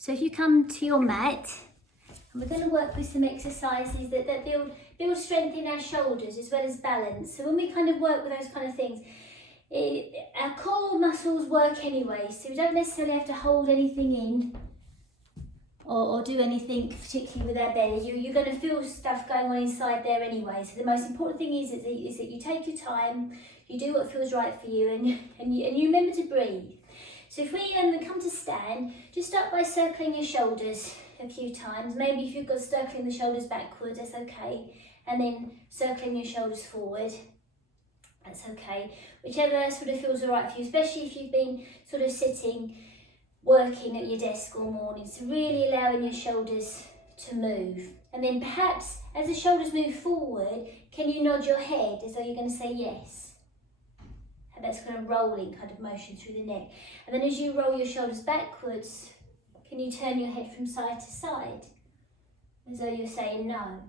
So if you come to your mat, and we're going to work with some exercises that build strength in our shoulders as well as balance. So when we kind of work with those kind of things, our core muscles work anyway, so we don't necessarily have to hold anything in or do anything particularly with our belly. You're going to feel stuff going on inside there anyway. So the most important thing is that you take your time, you do what feels right for you, and you remember to breathe. So if we come to stand, just start by circling your shoulders a few times. Maybe if you've got circling the shoulders backwards, that's okay. And then circling your shoulders forward, that's okay. Whichever sort of feels all right for you, especially if you've been sort of sitting, working at your desk all morning. So really allowing your shoulders to move. And then perhaps as the shoulders move forward, can you nod your head as though you're going to say yes? And that's kind of rolling kind of motion through the neck. And then as you roll your shoulders backwards, can you turn your head from side to side as though you're saying no?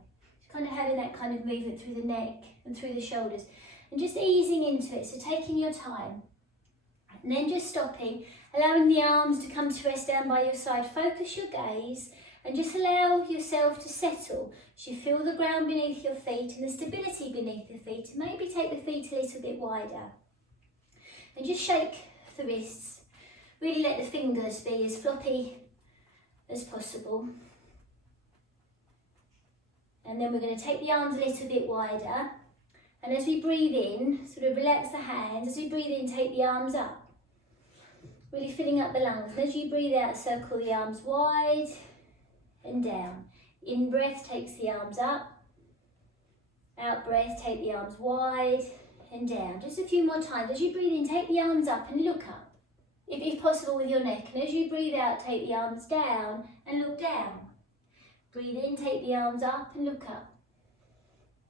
Kind of having that kind of movement through the neck and through the shoulders and just easing into it, so taking your time and then just stopping, allowing the arms to come to rest down by your side. Focus your gaze and just allow yourself to settle as you feel the ground beneath your feet and the stability beneath the feet. Maybe take the feet a little bit wider and just shake the wrists. Really let the fingers be as floppy as possible. And then we're going to take the arms a little bit wider. And as we breathe in, sort of relax the hands. As we breathe in, take the arms up. Really filling up the lungs. And as you breathe out, circle the arms wide and down. In breath takes the arms up. Out breath, take the arms wide and down. Just a few more times. As you breathe in, take the arms up and look up, if possible with your neck. And as you breathe out, take the arms down and look down. Breathe in, take the arms up and look up.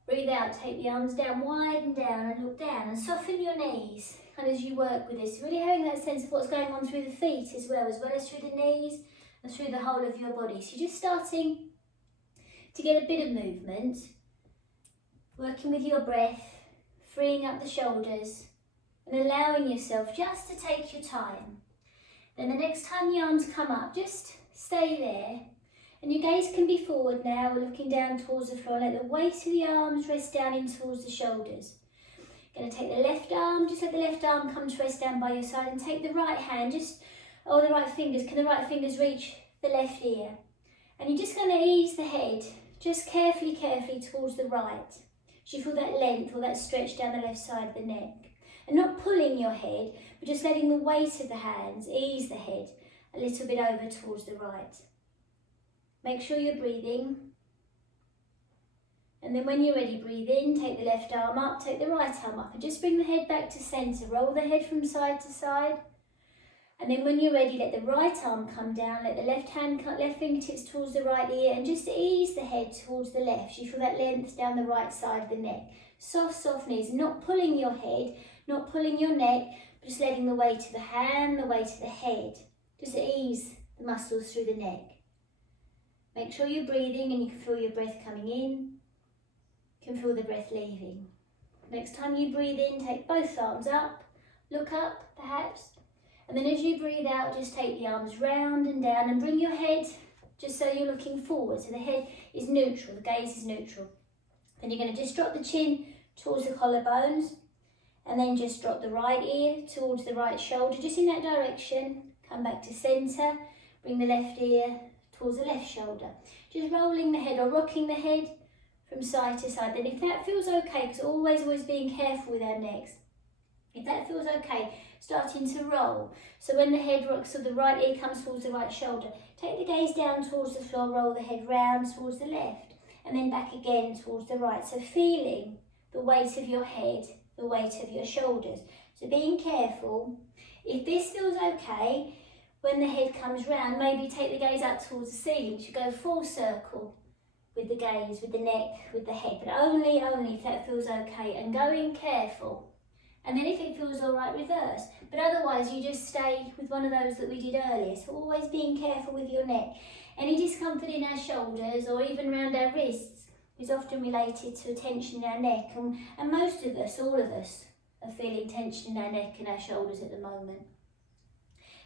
Breathe out, take the arms down, wide and down and look down. And soften your knees and as you work with this. Really having that sense of what's going on through the feet as well as through the knees and through the whole of your body. So you're just starting to get a bit of movement, working with your breath, freeing up the shoulders and allowing yourself just to take your time. Then the next time the arms come up, just stay there. And your gaze can be forward now. We're looking down towards the floor. Let the weight of the arms rest down in towards the shoulders. Going to take the left arm, just let the left arm come to rest down by your side, and take the right hand, or the right fingers. Can the right fingers reach the left ear? And you're just going to ease the head, just carefully towards the right. So you feel that length or that stretch down the left side of the neck. And not pulling your head, but just letting the weight of the hands ease the head a little bit over towards the right. Make sure you're breathing. And then when you're ready, breathe in, take the left arm up, take the right arm up, and just bring the head back to centre. Roll the head from side to side. And then when you're ready, let the right arm come down, let the left fingertips towards the right ear, and just ease the head towards the left. You feel that length down the right side of the neck. Soft knees, not pulling your head, not pulling your neck, just letting the weight of the hand, the weight of the head, just ease the muscles through the neck. Make sure you're breathing and you can feel your breath coming in, you can feel the breath leaving. Next time you breathe in, take both arms up, look up perhaps, and then as you breathe out, just take the arms round and down and bring your head just so you're looking forward. So the head is neutral, the gaze is neutral. Then you're going to just drop the chin towards the collarbones and then just drop the right ear towards the right shoulder, just in that direction. Come back to centre, bring the left ear towards the left shoulder. Just rolling the head or rocking the head from side to side. Then if that feels okay, because always being careful with our necks, if that feels okay, starting to roll. So when the head rocks, so the right ear comes towards the right shoulder, take the gaze down towards the floor, roll the head round towards the left, and then back again towards the right. So feeling the weight of your head, the weight of your shoulders. So being careful. If this feels okay, when the head comes round, maybe take the gaze up towards the ceiling. You should go full circle with the gaze, with the neck, with the head, but only if that feels okay, and going careful. And then if it feels all right, reverse. But otherwise, you just stay with one of those that we did earlier. So always being careful with your neck. Any discomfort in our shoulders or even around our wrists is often related to tension in our neck. And most of us, all of us, are feeling tension in our neck and our shoulders at the moment.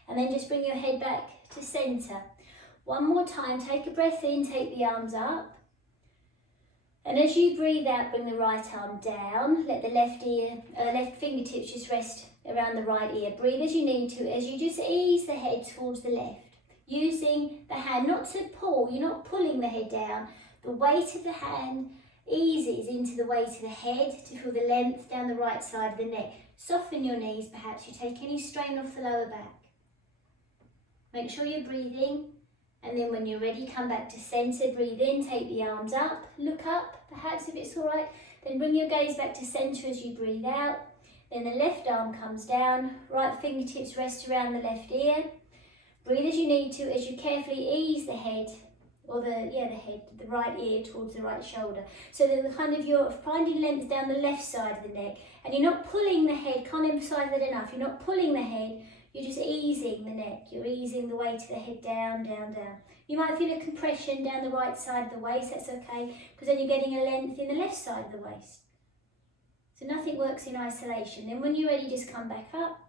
And then just bring your head back to centre. One more time, take a breath in, take the arms up. And as you breathe out, bring the right arm down. Let the left fingertips just rest around the right ear. Breathe as you need to, as you just ease the head towards the left. Using the hand, not to pull, you're not pulling the head down. The weight of the hand eases into the weight of the head to feel the length down the right side of the neck. Soften your knees, perhaps you take any strain off the lower back. Make sure you're breathing, and then when you're ready, come back to centre. Breathe in, take the arms up, look up, perhaps if it's all right. Then bring your gaze back to centre as you breathe out. Then the left arm comes down, right fingertips rest around the left ear. Breathe as you need to, as you carefully ease the head, or the right ear towards the right shoulder. So that you're finding length down the left side of the neck, and you're not pulling the head, can't emphasise that enough, you're not pulling the head, you're just easing the neck, you're easing the weight of the head down, down, down. You might feel a compression down the right side of the waist, that's okay, because then you're getting a length in the left side of the waist. So nothing works in isolation. Then when you're ready, just come back up.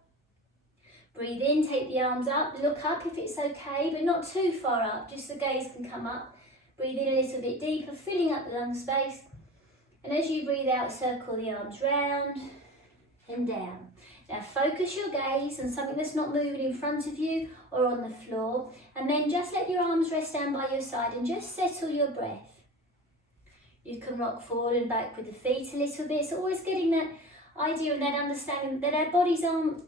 Breathe in, take the arms up, look up if it's okay, but not too far up, just the gaze can come up. Breathe in a little bit deeper, filling up the lung space. And as you breathe out, circle the arms round and down. Now focus your gaze on something that's not moving in front of you or on the floor, and then just let your arms rest down by your side and just settle your breath. You can rock forward and back with the feet a little bit. So always getting that idea and that understanding that our bodies aren't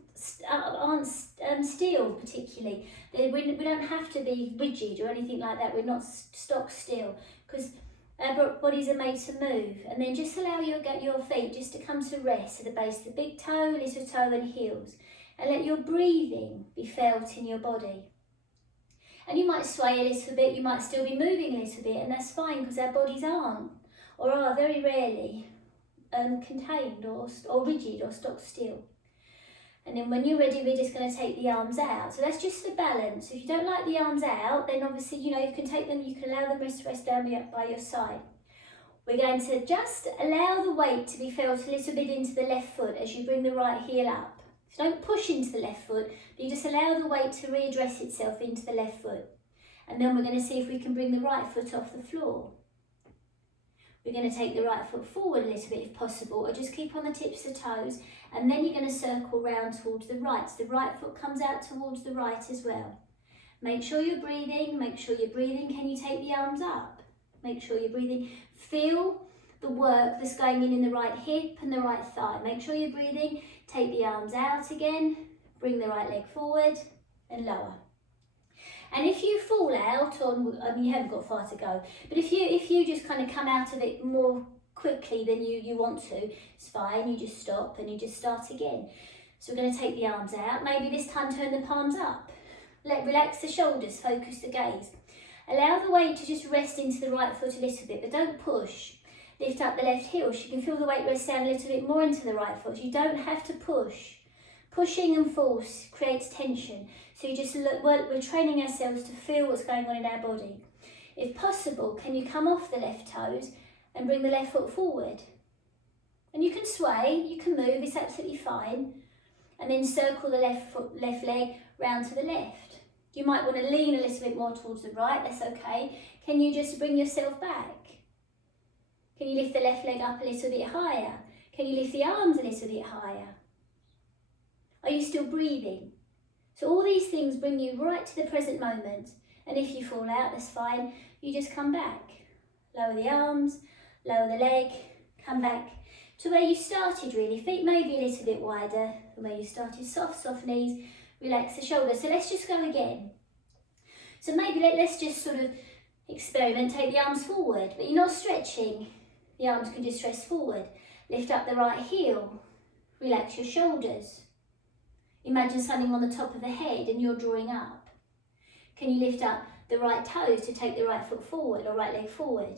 still particularly. We don't have to be rigid or anything like that. We're not stock still, because our bodies are made to move. And then just allow your feet just to come to rest at the base of the big toe, little toe and heels. And let your breathing be felt in your body. And you might sway a little bit, you might still be moving a little bit, and that's fine, because our bodies aren't, or are very rarely, contained or rigid or stock still. And then when you're ready, we're just going to take the arms out. So that's just for balance. If you don't like the arms out, then obviously, you can take them, you can allow them to rest down by your side. We're going to just allow the weight to be felt a little bit into the left foot as you bring the right heel up. So don't push into the left foot, but you just allow the weight to readdress itself into the left foot. And then we're going to see if we can bring the right foot off the floor. We're going to take the right foot forward a little bit if possible, or just keep on the tips of the toes, and then you're going to circle round towards the right. So the right foot comes out towards the right as well. Make sure you're breathing, Can you take the arms up? Make sure you're breathing. Feel the work that's going in the right hip and the right thigh. Make sure you're breathing. Take the arms out again, bring the right leg forward and lower. And if you fall out, you haven't got far to go, but if you just kind of come out of it more quickly than you want to, it's fine, you just stop and you just start again. So we're going to take the arms out, maybe this time turn the palms up. Relax the shoulders, focus the gaze. Allow the weight to just rest into the right foot a little bit, but don't push. Lift up the left heel, so you can feel the weight rest down a little bit more into the right foot. You don't have to push. Pushing and force creates tension. So you just we're training ourselves to feel what's going on in our body. If possible, can you come off the left toes and bring the left foot forward? And you can sway, you can move, it's absolutely fine. And then circle the left leg round to the left. You might want to lean a little bit more towards the right, that's okay. Can you just bring yourself back? Can you lift the left leg up a little bit higher? Can you lift the arms a little bit higher? Are you still breathing? So all these things bring you right to the present moment. And if you fall out, that's fine. You just come back. Lower the arms, lower the leg, come back to where you started really. Feet may be a little bit wider than where you started. Soft knees, relax the shoulders. So let's just go again. So maybe let's just sort of experiment, take the arms forward, but you're not stretching. The arms can just rest forward. Lift up the right heel, relax your shoulders. Imagine something on the top of the head and you're drawing up. Can you lift up the right toes to take the right foot forward or right leg forward?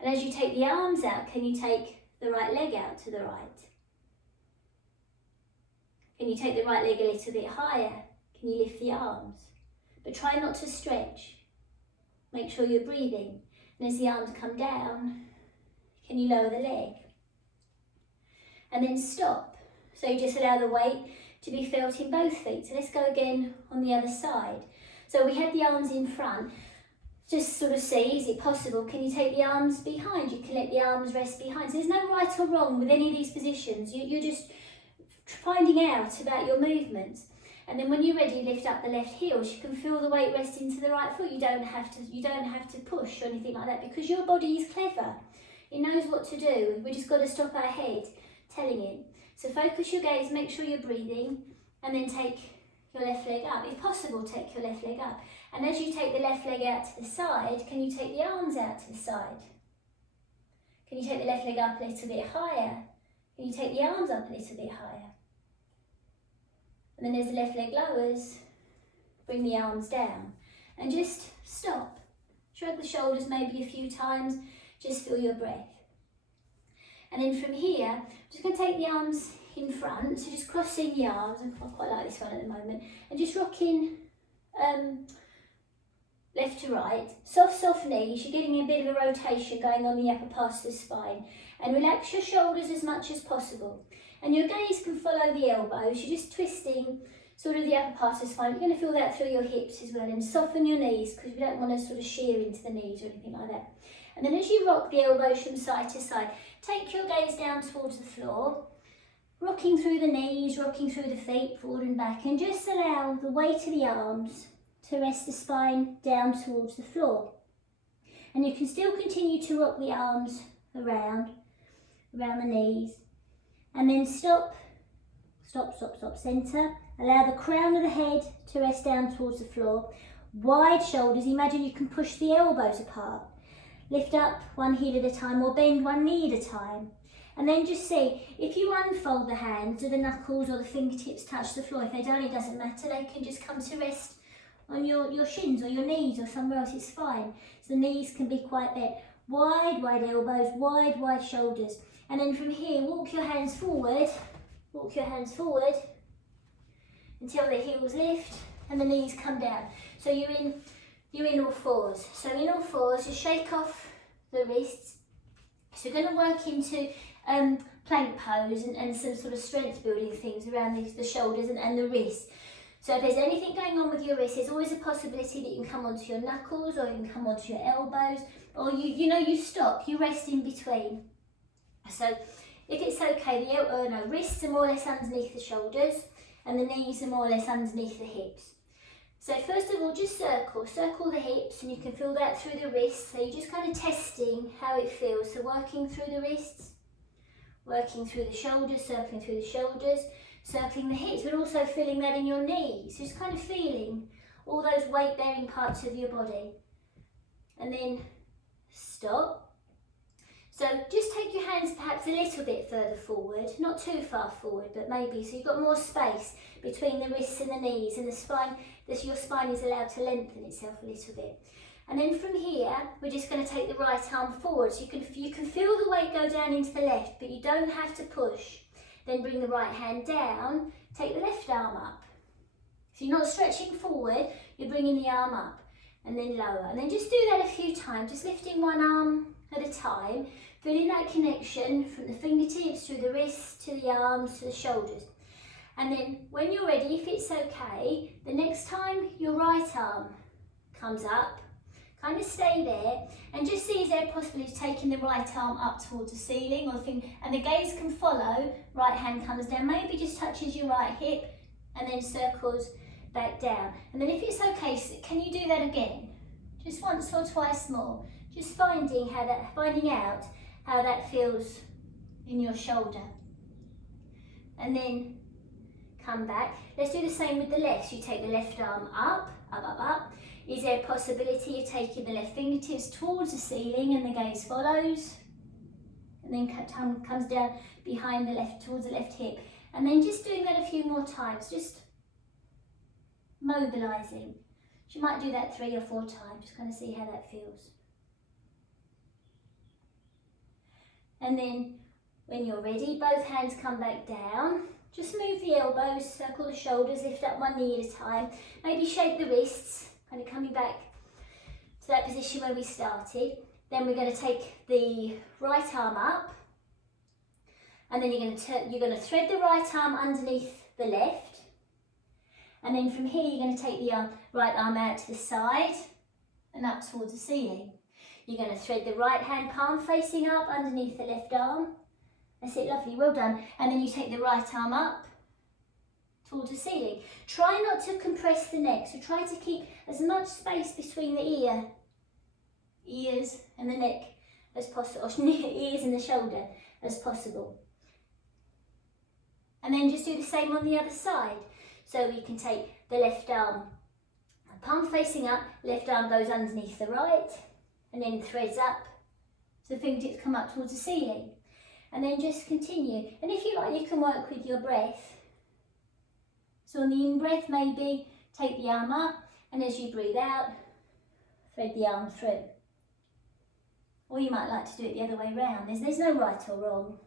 And as you take the arms out, can you take the right leg out to the right? Can you take the right leg a little bit higher? Can you lift the arms? But try not to stretch. Make sure you're breathing. And as the arms come down, can you lower the leg? And then stop. So you just allow the weight to be felt in both feet. So let's go again on the other side. So we have the arms in front. Just sort of see, is it possible? Can you take the arms behind? You can let the arms rest behind. So there's no right or wrong with any of these positions. You're just finding out about your movements. And then when you're ready, lift up the left heels. You can feel the weight rest into the right foot. You don't have to push or anything like that, because your body is clever. It knows what to do. We just got to stop our head telling it. So focus your gaze, make sure you're breathing, and then take your left leg up. If possible, take your left leg up. And as you take the left leg out to the side, can you take the arms out to the side? Can you take the left leg up a little bit higher? Can you take the arms up a little bit higher? And then as the left leg lowers, bring the arms down. And just stop. Shrug the shoulders maybe a few times. Just feel your breath. And then from here, I'm just going to take the arms in front. So just crossing the arms. I quite like this one at the moment. And just rocking left to right, soft knees. You're getting a bit of a rotation going on the upper part of the spine, and relax your shoulders as much as possible. And your gaze can follow the elbows. You're just twisting sort of the upper part of the spine. You're going to feel that through your hips as well, and soften your knees, because we don't want to sort of shear into the knees or anything like that. And then as you rock the elbows from side to side, take your gaze down towards the floor, rocking through the knees, rocking through the feet, forward and back, and just allow the weight of the arms to rest the spine down towards the floor. And you can still continue to rock the arms around the knees, and then stop, centre. Allow the crown of the head to rest down towards the floor. Wide shoulders, imagine you can push the elbows apart. Lift up one heel at a time, or bend one knee at a time. And then just see, if you unfold the hands, do the knuckles or the fingertips touch the floor? If they don't, it doesn't matter, they can just come to rest on your shins or your knees or somewhere else, it's fine. So the knees can be quite bent. Wide elbows, wide shoulders. And then from here, walk your hands forward until the heels lift and the knees come down. So you're in all fours. So in all fours, just shake off the wrists. So you're going to work into plank pose and some sort of strength building things around the shoulders and the wrists. So if there's anything going on with your wrists, there's always a possibility that you can come onto your knuckles, or you can come onto your elbows, or you stop, you rest in between. So if it's okay, the wrists are more or less underneath the shoulders, and the knees are more or less underneath the hips. So first of all, just circle the hips, and you can feel that through the wrists. So you're just kind of testing how it feels. So working through the wrists, working through the shoulders, circling through the shoulders, circling the hips, but also feeling that in your knees. Just kind of feeling all those weight-bearing parts of your body. And then stop. So just take your hands perhaps a little bit further forward, not too far forward, but maybe, so you've got more space between the wrists and the knees, and the spine, your spine is allowed to lengthen itself a little bit. And then from here, we're just going to take the right arm forward. So you can feel the weight go down into the left, but you don't have to push. Then bring the right hand down, take the left arm up. So you're not stretching forward, you're bringing the arm up and then lower. And then just do that a few times, just lifting one arm at a time, feeling that connection from the fingertips through the wrists to the arms to the shoulders. And then when you're ready, if it's okay, the next time your right arm comes up, kind of stay there and just see, is there a possibility of taking the right arm up towards the ceiling or thing, and the gaze can follow, right hand comes down, maybe just touches your right hip and then circles back down. And then if it's okay, can you do that again? Just once or twice more, just finding out how that feels in your shoulder. And then come back. Let's do the same with the left. So you take the left arm up. Is there a possibility of taking the left fingertips towards the ceiling and the gaze follows? And then tongue comes down behind the left, towards the left hip. And then just doing that a few more times, just mobilising. You might do that 3 or 4 times, just kind of see how that feels. And then when you're ready, both hands come back down. Just move the elbows, circle the shoulders, lift up one knee at a time. Maybe shake the wrists, kind of coming back to that position where we started. Then we're going to take the right arm up, and then you're going to thread the right arm underneath the left, And then from here, you're going to take the right arm out to the side and up towards the ceiling. You're going to thread the right hand palm facing up underneath the left arm. That's it, lovely, well done. And then you take the right arm up towards the ceiling. Try not to compress the neck, so try to keep as much space between the ears and the neck as possible, or ears and the shoulder as possible. And then just do the same on the other side. So you can take the left arm, palm facing up, left arm goes underneath the right, and then threads up, so the fingertips come up towards the ceiling. And then just continue. And if you like, you can work with your breath. So on the in-breath, maybe take the arm up, and as you breathe out, thread the arm through. Or you might like to do it the other way around. There's no right or wrong.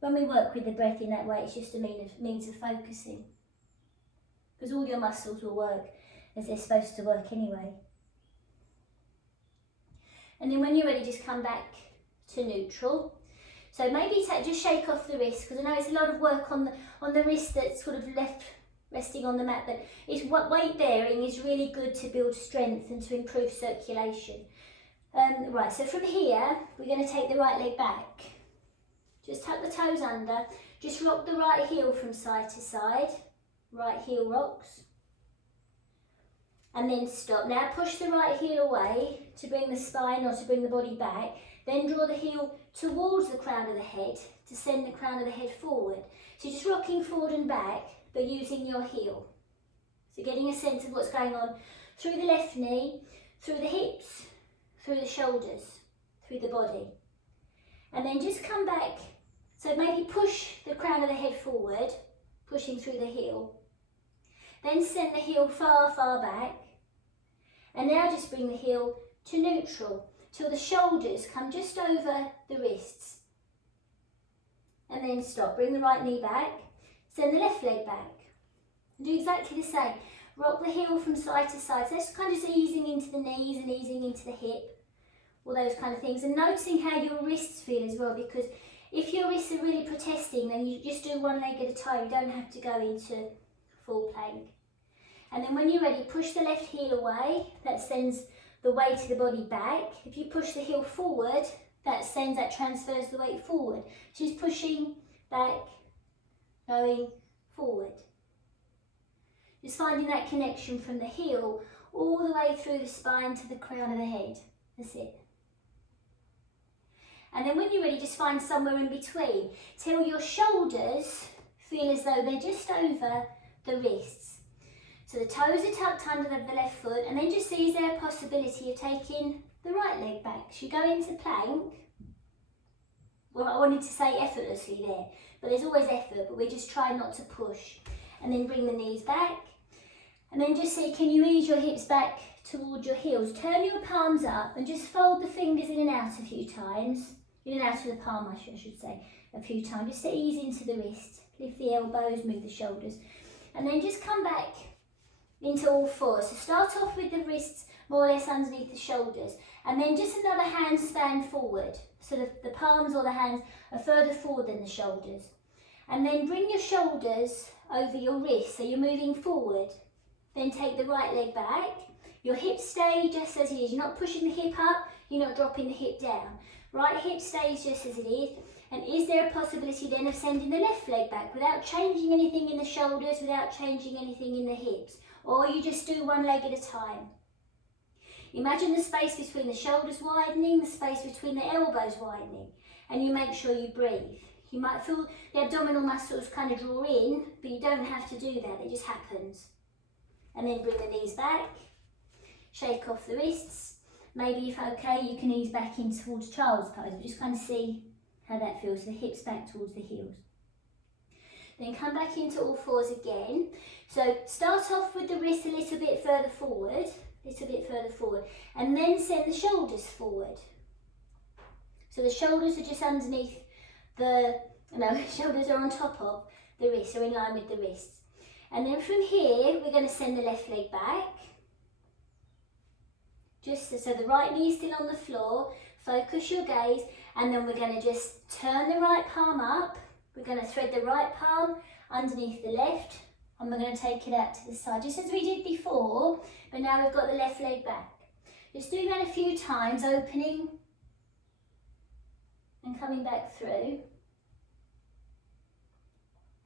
When we work with the breath in that way, it's just a means of focusing. Because all your muscles will work as they're supposed to work anyway. And then when you're ready, just come back to neutral. So maybe just shake off the wrist, because I know it's a lot of work on the wrist that's sort of left resting on the mat, but weight bearing is really good to build strength and to improve circulation. Right, so from here, we're going to take the right leg back. Just tuck the toes under, just rock the right heel from side to side, right heel rocks, and then stop. Now push the right heel away to bring the spine or to bring the body back, then draw the heel towards the crown of the head to send the crown of the head forward. So just rocking forward and back, but using your heel. So getting a sense of what's going on through the left knee, through the hips, through the shoulders, through the body. And then just come back, so maybe push the crown of the head forward, pushing through the heel. Then send the heel far, far back. And now just bring the heel to neutral, till the shoulders come just over the wrists. And then stop, bring the right knee back, send the left leg back. Do exactly the same. Rock the heel from side to side. So that's kind of just easing into the knees and easing into the hip, all those kind of things. And noticing how your wrists feel as well, because if your wrists are really protesting, then you just do one leg at a time. You don't have to go into full plank. And then when you're ready, push the left heel away. That sends the weight of the body back. If you push the heel forward, that transfers the weight forward. She's pushing back, going forward. Just finding that connection from the heel all the way through the spine to the crown of the head. That's it. And then when you're ready, just find somewhere in between till your shoulders feel as though they're just over the wrists. So the toes are tucked under the left foot, and then just see, is there a possibility of taking the right leg back? So you go into plank. Well, I wanted to say effortlessly there, but there's always effort, but we just try not to push. And then bring the knees back. And then just see, can you ease your hips back towards your heels? Turn your palms up and just fold the fingers in and out a few times. In and out of the palm, I should say, a few times, just to ease into the wrist. Lift the elbows, move the shoulders. And then just come back into all fours. So start off with the wrists more or less underneath the shoulders. And then just another handstand forward. So the palms or the hands are further forward than the shoulders. And then bring your shoulders over your wrists, so you're moving forward. Then take the right leg back. Your hips stay just as it is. You're not pushing the hip up, you're not dropping the hip down. Right hip stays just as it is. And is there a possibility then of sending the left leg back without changing anything in the shoulders, without changing anything in the hips? Or you just do one leg at a time. Imagine the space between the shoulders widening, the space between the elbows widening, and you make sure you breathe. You might feel the abdominal muscles kind of draw in, but you don't have to do that, it just happens. And then bring the knees back, shake off the wrists. Maybe if okay, you can ease back in towards child's pose, but just kind of see how that feels, the hips back towards the heels. Then come back into all fours again. So start off with the wrists a little bit further forward, and then send the shoulders forward. So the shoulders are just underneath shoulders are on top of the wrists, are in line with the wrists. And then from here, we're going to send the left leg back. Just so the right knee is still on the floor, focus your gaze, and then we're going to just turn the right palm up. We're going to thread the right palm underneath the left, and we're going to take it out to the side, just as we did before, but now we've got the left leg back. Just doing that a few times, opening and coming back through.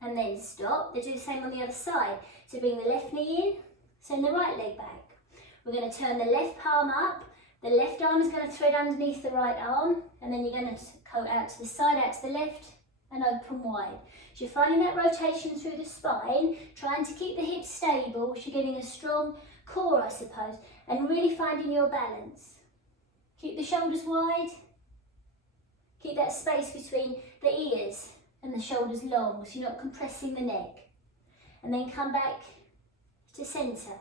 And then stop. They do the same on the other side. So bring the left knee in, send the right leg back. We're going to turn the left palm up. The left arm is going to thread underneath the right arm, and then you're going to go out to the side, out to the left, and open wide. So you're finding that rotation through the spine, trying to keep the hips stable, so you're getting a strong core, I suppose, and really finding your balance. Keep the shoulders wide. Keep that space between the ears and the shoulders long, so you're not compressing the neck. And then come back to centre.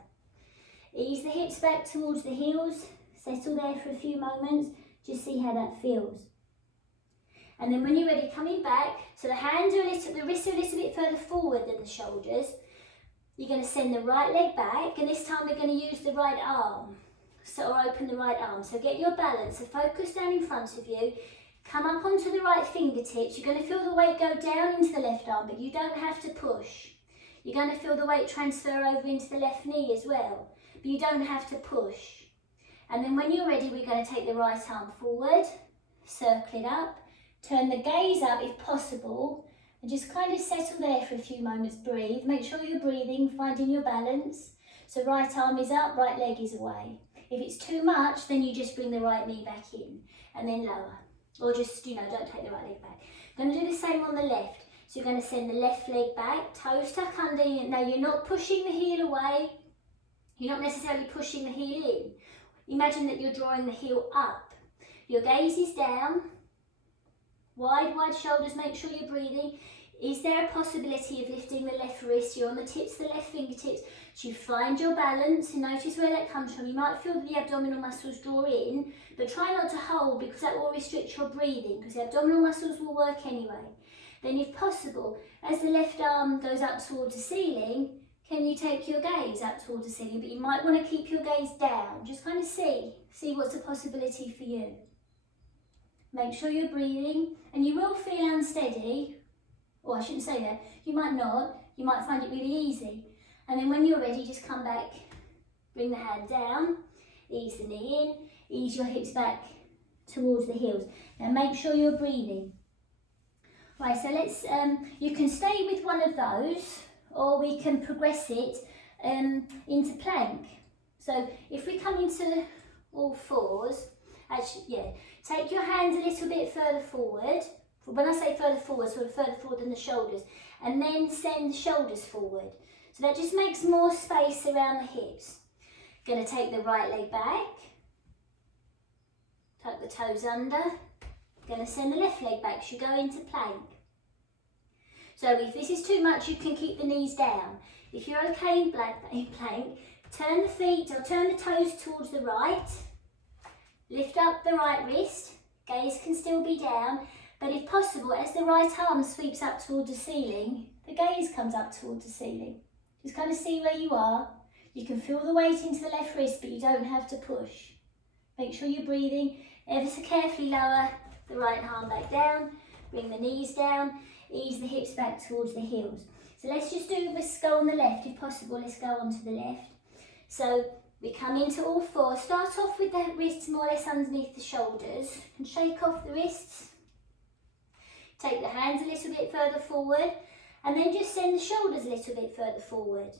Ease the hips back towards the heels. Settle there for a few moments. Just see how that feels. And then when you're ready, coming back, so the hands are the wrists are a little bit further forward than the shoulders. You're going to send the right leg back, and this time we're going to use the right arm. Or open the right arm. So get your balance. So focus down in front of you. Come up onto the right fingertips. You're going to feel the weight go down into the left arm, but you don't have to push. You're going to feel the weight transfer over into the left knee as well, but you don't have to push. And then when you're ready, we're going to take the right arm forward, circle it up, turn the gaze up if possible, and just kind of settle there for a few moments. Breathe. Make sure you're breathing, finding your balance. So right arm is up, right leg is away. If it's too much, then you just bring the right knee back in, and then lower. Or just, don't take the right leg back. I'm going to do the same on the left. So you're going to send the left leg back, toes tuck under. Now you're not pushing the heel away. You're not necessarily pushing the heel in. Imagine that you're drawing the heel up. Your gaze is down. Wide shoulders, make sure you're breathing. Is there a possibility of lifting the left wrist? You're on the tips of the left fingertips. So you find your balance and notice where that comes from. You might feel the abdominal muscles draw in, but try not to hold because that will restrict your breathing because the abdominal muscles will work anyway. Then if possible, as the left arm goes up towards the ceiling, can you take your gaze up towards the ceiling? But you might want to keep your gaze down. Just kind of see what's a possibility for you. Make sure you're breathing, and you will feel unsteady. Or I shouldn't say that. You might not. You might find it really easy. And then when you're ready, just come back, bring the hand down, ease the knee in, ease your hips back towards the heels. Now make sure you're breathing. Right, so let's, you can stay with one of those, or we can progress it into plank. So if we come into all fours, actually, take your hands a little bit further forward. When I say further forward, sort of further forward than the shoulders, and then send the shoulders forward. So that just makes more space around the hips. Going to take the right leg back, tuck the toes under. Going to send the left leg back, so you go into plank. So if this is too much, you can keep the knees down. If you're okay in plank, turn the feet or turn the toes towards the right. Lift up the right wrist. Gaze can still be down. But if possible, as the right arm sweeps up towards the ceiling, the gaze comes up towards the ceiling. Just kind of see where you are. You can feel the weight into the left wrist, but you don't have to push. Make sure you're breathing. Ever so carefully lower the right arm back down. Bring the knees down. Ease the hips back towards the heels. So let's go on the left. If possible, let's go on to the left. So we come into all fours. Start off with the wrists more or less underneath the shoulders. And shake off the wrists. Take the hands a little bit further forward, and then just send the shoulders a little bit further forward.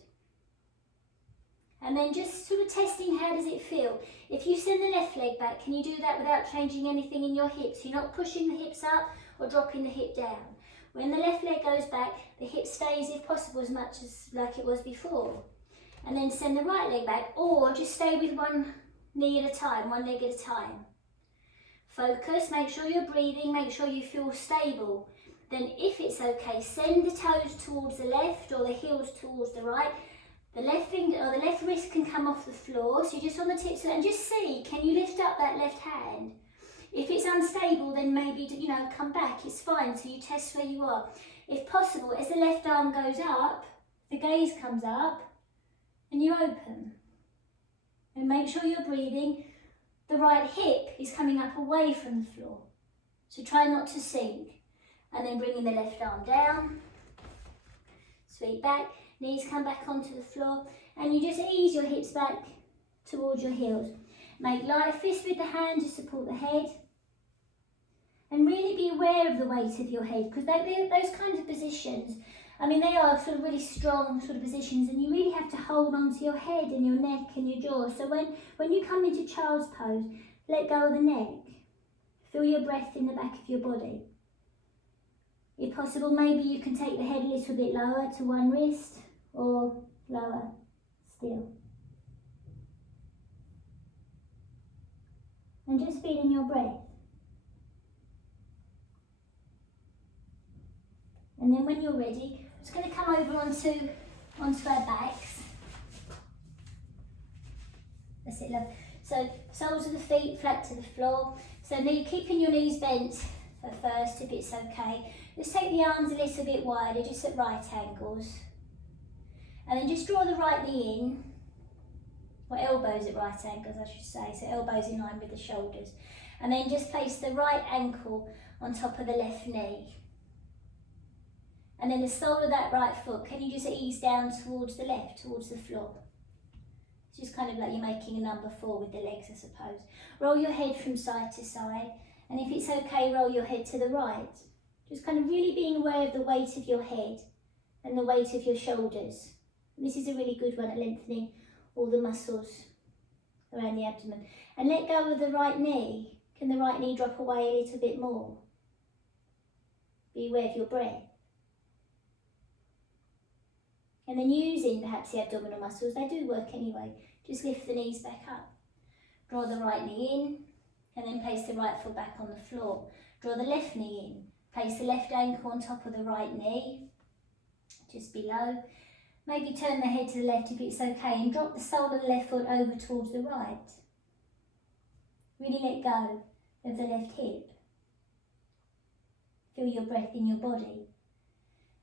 And then just sort of testing, how does it feel? If you send the left leg back, can you do that without changing anything in your hips? You're not pushing the hips up or dropping the hip down. When the left leg goes back, the hip stays, if possible, as much as like it was before. And then send the right leg back, or just stay with one knee at a time, one leg at a time. Focus, make sure you're breathing, make sure you feel stable. Then if it's okay, send the toes towards the left or the heels towards the right. The left finger or the left wrist can come off the floor, so you're just on the tips of it, and just see, can you lift up that left hand? If it's unstable, then maybe, come back, it's fine, so you test where you are. If possible, as the left arm goes up, the gaze comes up, and you open. And make sure you're breathing. The right hip is coming up away from the floor, so try not to sink. And then bringing the left arm down, sweep back. Knees come back onto the floor, and you just ease your hips back towards your heels. Make light fists with the hand to support the head. And really be aware of the weight of your head, because those kinds of positions, I mean, they are sort of really strong sort of positions, and you really have to hold on to your head and your neck and your jaw. So when you come into child's pose, let go of the neck. Feel your breath in the back of your body. If possible, maybe you can take the head a little bit lower to one wrist, or lower still. And just feeling your breath. And then when you're ready, I'm just going to come over onto our backs. That's it, love. So soles of the feet flat to the floor. So keeping your knees bent at first, if it's okay. Just take the arms a little bit wider, just at right angles. And then just draw the right knee in, or elbows at right angles, I should say. So elbows in line with the shoulders. And then just place the right ankle on top of the left knee. And then the sole of that right foot, can you just ease down towards the left, towards the floor? It's just kind of like you're making a number 4 with the legs, I suppose. Roll your head from side to side, and if it's okay, roll your head to the right. Just kind of really being aware of the weight of your head and the weight of your shoulders. And this is a really good one at lengthening all the muscles around the abdomen. And let go of the right knee. Can the right knee drop away a little bit more? Be aware of your breath. And then using perhaps the abdominal muscles, they do work anyway. Just lift the knees back up. Draw the right knee in, and then place the right foot back on the floor. Draw the left knee in. Place the left ankle on top of the right knee, just below. Maybe turn the head to the left if it's okay, and drop the sole of the left foot over towards the right. Really let go of the left hip. Feel your breath in your body.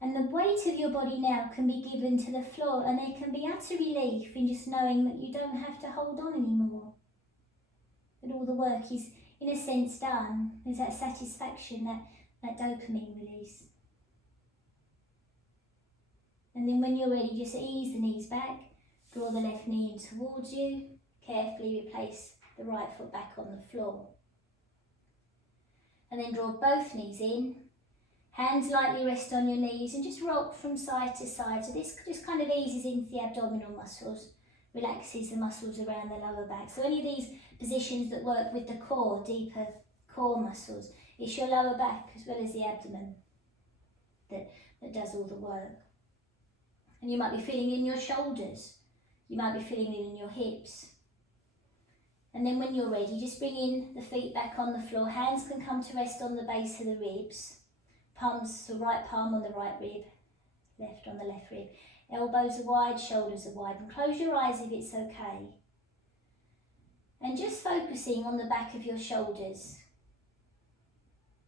And the weight of your body now can be given to the floor, and there can be utter relief in just knowing that you don't have to hold on anymore. That all the work is, in a sense, done. There's that satisfaction, that dopamine release. And then when you're ready, just ease the knees back, draw the left knee in towards you, carefully replace the right foot back on the floor. And then draw both knees in. Hands lightly rest on your knees and just rock from side to side. So this just kind of eases into the abdominal muscles, relaxes the muscles around the lower back. So any of these positions that work with the core, deeper core muscles, it's your lower back as well as the abdomen that does all the work. And you might be feeling in your shoulders. You might be feeling it in your hips. And then when you're ready, just bring in the feet back on the floor. Hands can come to rest on the base of the ribs. Palms, so right palm on the right rib, left on the left rib. Elbows are wide, shoulders are wide. And close your eyes if it's okay. And just focusing on the back of your shoulders.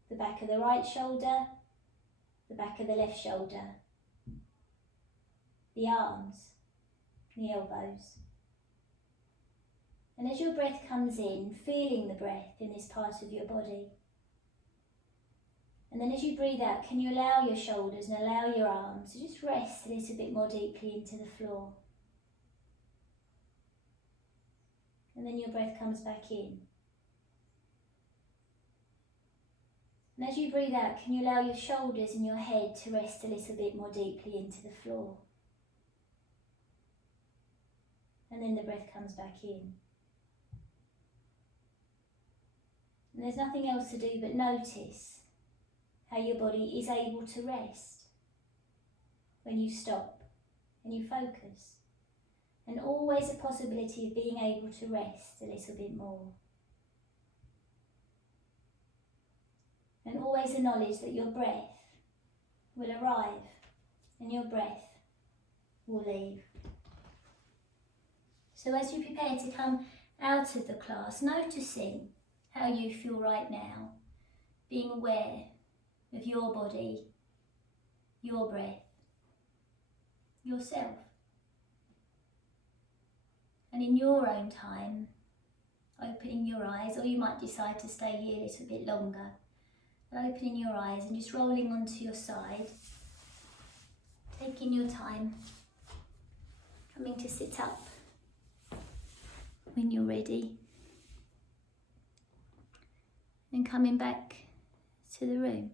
The back of the right shoulder, the back of the left shoulder. The arms, the elbows. And as your breath comes in, feeling the breath in this part of your body. And then as you breathe out, can you allow your shoulders and allow your arms to just rest a little bit more deeply into the floor? And then your breath comes back in. And as you breathe out, can you allow your shoulders and your head to rest a little bit more deeply into the floor? And then the breath comes back in. And there's nothing else to do but notice how your body is able to rest when you stop and you focus. And always a possibility of being able to rest a little bit more. And always a knowledge that your breath will arrive and your breath will leave. So as you prepare to come out of the class, noticing how you feel right now, being aware of your body, your breath, yourself. And in your own time, opening your eyes, or you might decide to stay here a little bit longer, opening your eyes and just rolling onto your side, taking your time Coming to sit up when you're ready. And coming back to the room.